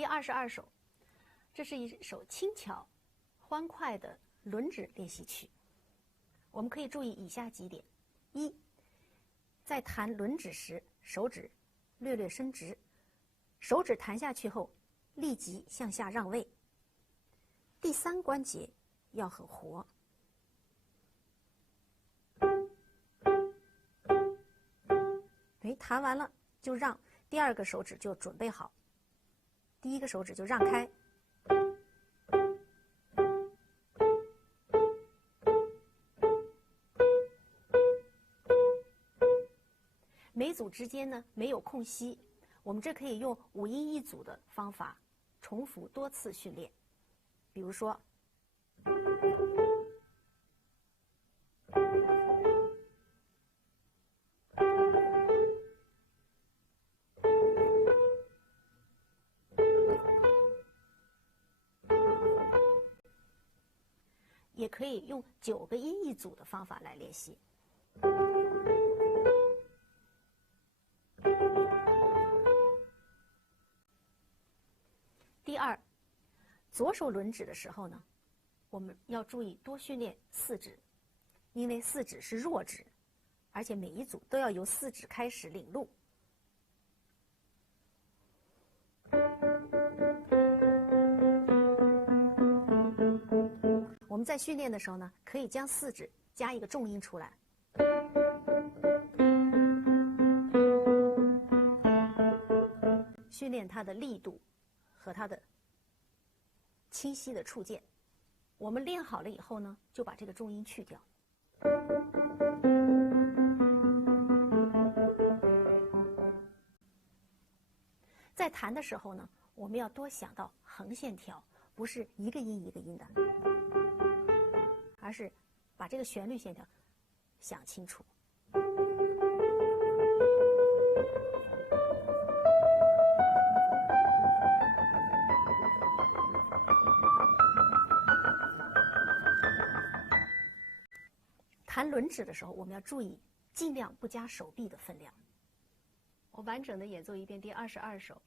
第22首，这是一首轻巧、欢快的轮指练习曲。我们可以注意以下几点：一，在弹轮指时，手指略略伸直，手指弹下去后立即向下让位。第三关节要很活。弹完了就让，第二个手指就准备好，第一个手指就让开。每组之间呢没有空隙，我们这可以用5音1组的方法重复多次训练。比如说，也可以用9个音1组的方法来练习。第二，左手轮指的时候呢，我们要注意多训练4指，因为4指是弱指，而且每一组都要由4指开始领路。我们在训练的时候呢，可以将4指加一个重音出来。训练它的力度和它的清晰的触键。我们练好了以后呢，就把这个重音去掉。在弹的时候呢，我们要多想到横线条，不是一个音一个音的，而是把这个旋律线条想清楚。弹轮指的时候，我们要注意尽量不加手臂的分量。我完整的演奏一遍第22首。